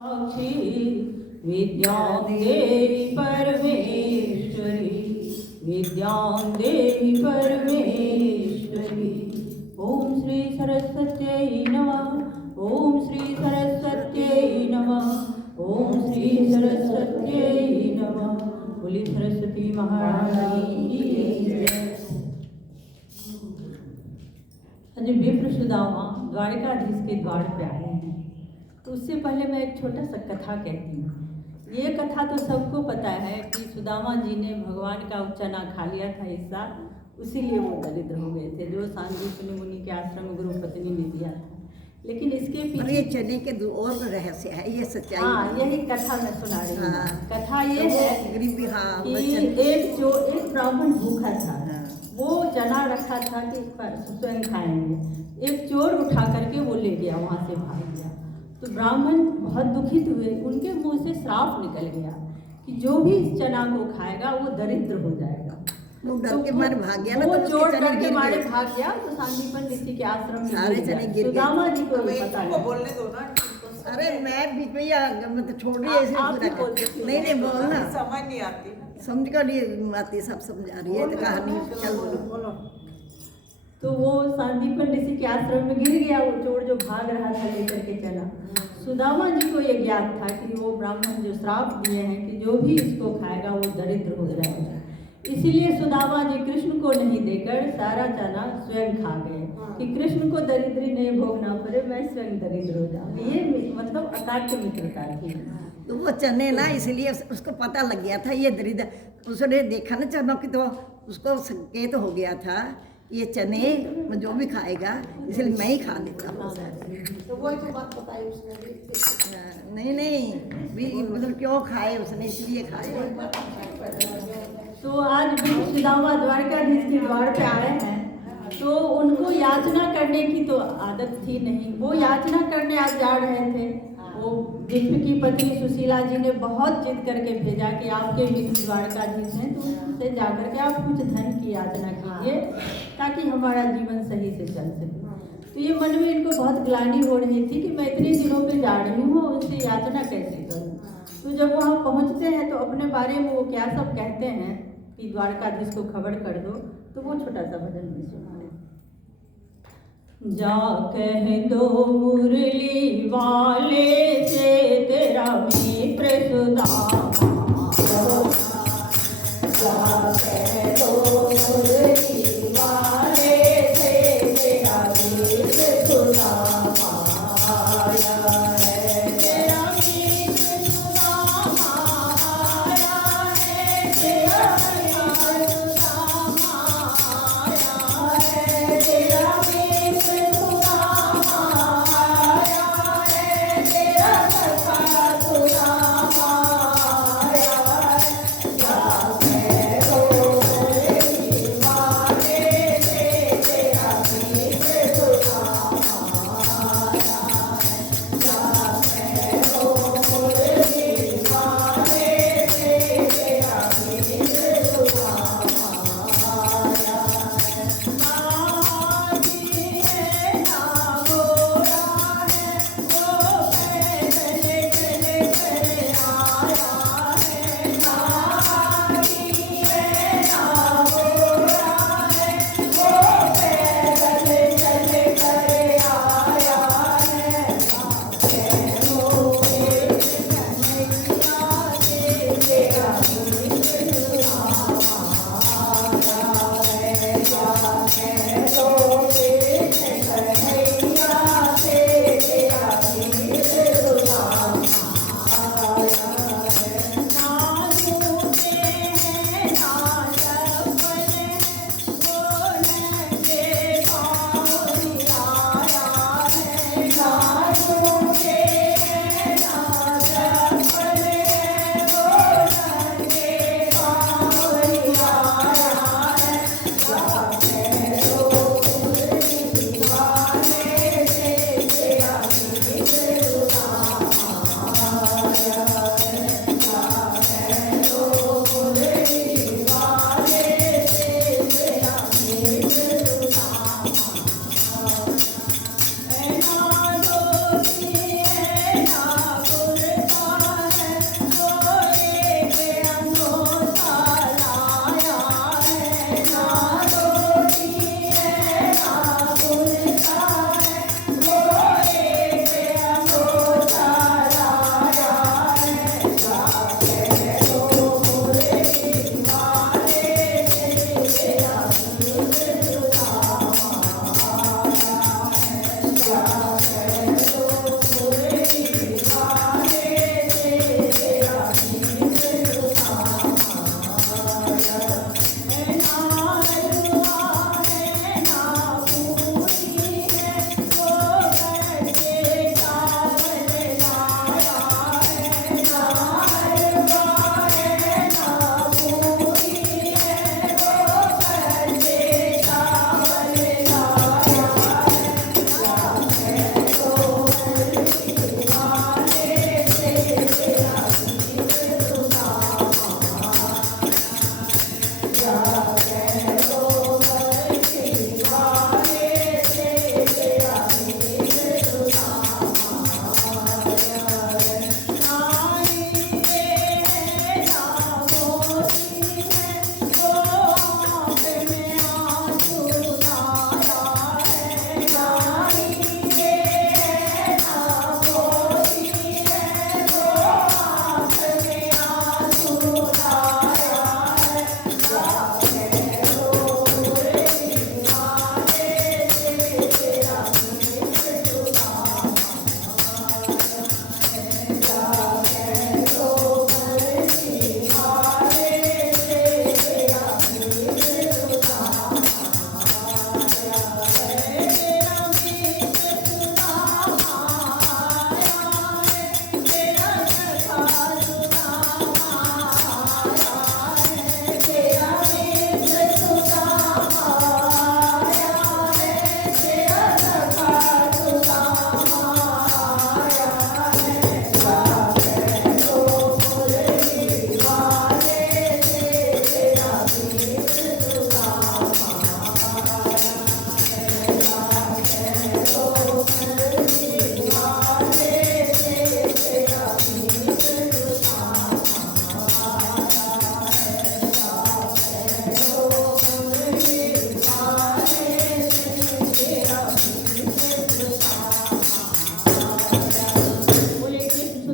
साक्षी विद्यां देहि परमेश्वरी, विद्यां देहि परमेश्वरी। ओम श्री सरस्वत्यै नमः, ओम श्री सरस्वत्यै नमः, ओम श्री सरस्वत्यै नमः। बोली सरस्वती महारानी की जय। आज विप्र सुदामा द्वारिकाधीश के द्वार पे आए हैं, तो उससे पहले मैं एक छोटा सा कथा कहती हूँ। ये कथा तो सबको पता है कि सुदामा जी ने भगवान का चना खा लिया था हिस्सा, उसीलिए वो दरिद्र हो गए थे, जो सांदीपनि मुनि के आश्रम में गुरु पत्नी ने दिया था। लेकिन इसके पीछे ये चने के दो और रहस्य है, ये सच्चाई। हाँ, यही कथा मैं सुना रही हूँ। कथा ये है गरीबी, कि एक ब्राह्मण भूखा था, वो चना रखा था कि स्वयं खाएंगे। एक चोर उठा करके वो ले गया, वहाँ से भाग गया। तो ब्राह्मण बहुत दुखित हुए, उनके मुंह से श्राप निकल गया कि जो भी इस चना को खाएगा वो दरिद्र हो जाएगा। वो डर के मारे भाग गया ना, वो तो चोर डर के मारे भाग गया। तो सांदीपन ऋषि के आश्रम में सारे चने गिर गए। सुदामा जी को पता है, बोलने दो ना। अरे मैं बीच में या मतलब छोड़ रही है ऐसे। नहीं बोलना, समझ नहीं आती, समझ कर नहीं आती, सब समझा रही है तो कहानी। चल बोलो। तो वो सांदीपन ऋषि के आश्रम में गिर गया, वो चोर जो भाग रहा था लेकर के चला। सुदामा जी को ये ज्ञात था कि वो ब्राह्मण जो श्राप दिए हैं कि जो भी इसको खाएगा वो दरिद्र हो जाएगा। इसीलिए सुदामा जी कृष्ण को नहीं देकर सारा चना स्वयं खा गए कि कृष्ण को दरिद्री नहीं भोगना पड़े, मैं स्वयं दरिद्र हो जाऊँ। ये मतलब अकाट्य मित्रता थी। तो वो चने ना, इसलिए उसको पता लग गया था ये दरिद्र। उसने देखा ना चनों की, तो उसको संकेत हो गया था ये चने में जो भी खाएगा, इसलिए मैं ही खा लेता हूँ। तो वही तो बात बताई उसने। नहीं मतलब क्यों खाए उसने, इसलिए खाए। तो आज भी सुदामा द्वारिकाधीश के द्वार पे आए हैं, तो उनको याचना करने की तो आदत थी नहीं। वो याचना करने आज जा रहे थे। वो विप्र की पत्नी सुशीला जी ने बहुत जिद करके भेजा कि आपके मित्र द्वारकाधीश हैं, तो उनसे जाकर के आप कुछ धन की याचना कीजिए ताकि हमारा जीवन सही से चल सके। तो ये मन में इनको बहुत ग्लानि हो रही थी कि मैं इतने दिनों पे जा रही हूँ, उनसे याचना कैसे करूँ। तो जब वहाँ पहुँचते हैं तो अपने बारे में वो क्या सब कहते हैं कि द्वारकाधीश को खबर कर दो, तो वो छोटा सा भजन भी सुना। जा कह दो मुरली वाले से तेरा मित्र सुदामा, जा कह दो मुरली वाले से तेरा मित्र सुदामा आया है, तेरा मित्र सुदामा आया है, तेरा मित्र सुदामा आया है, तेरा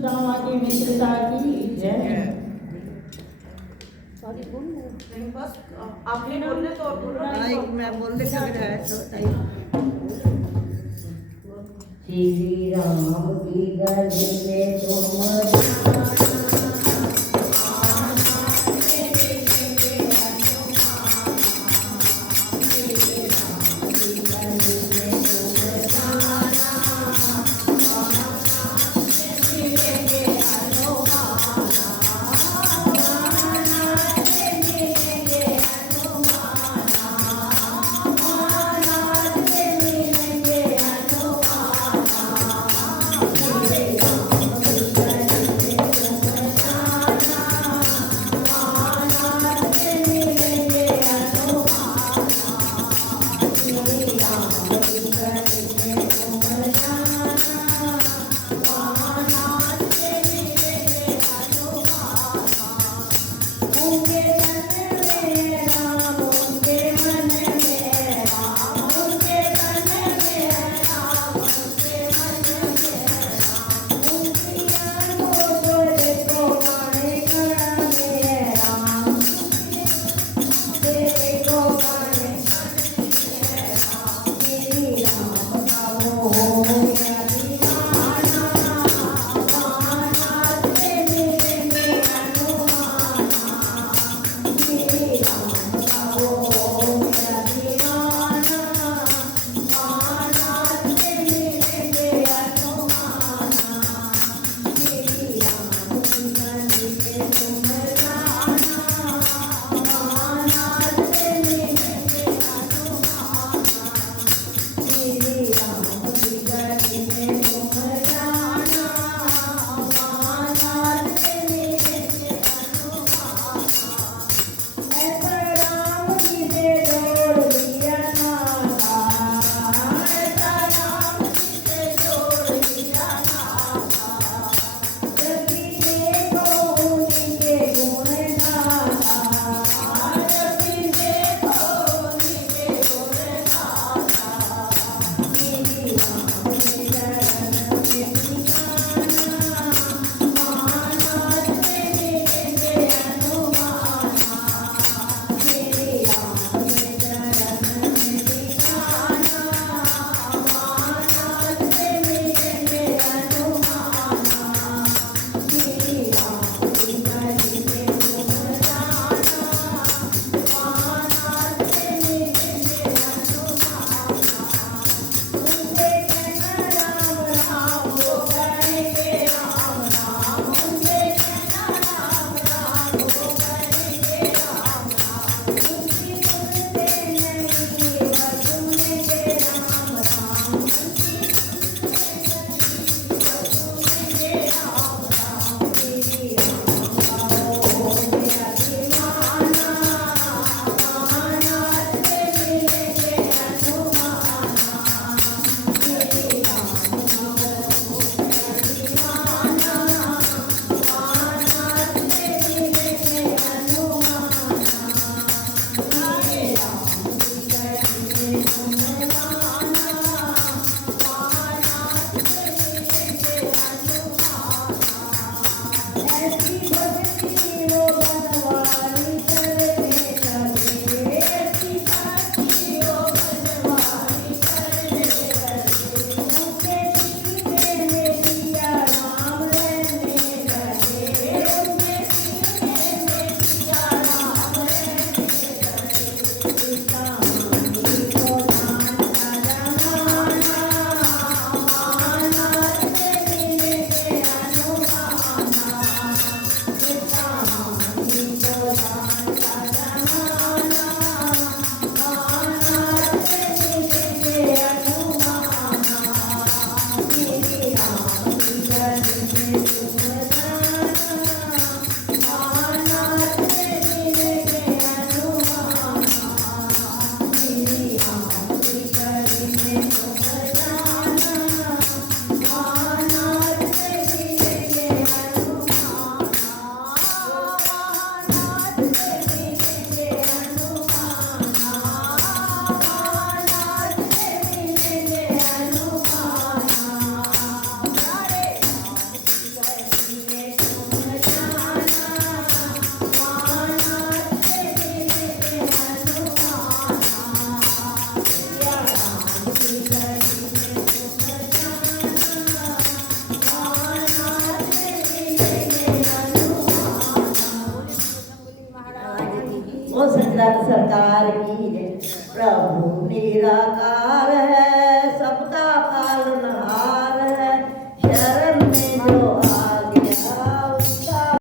सुदामा की मित्रता की जय। नहीं बस आप नहीं बोल रहे तो और बोल रहे आई मैं बोलने लग रहा है तो आई श्री राम की गज में तुम वो सचरात सरकार की जय। प्रभु निराकार है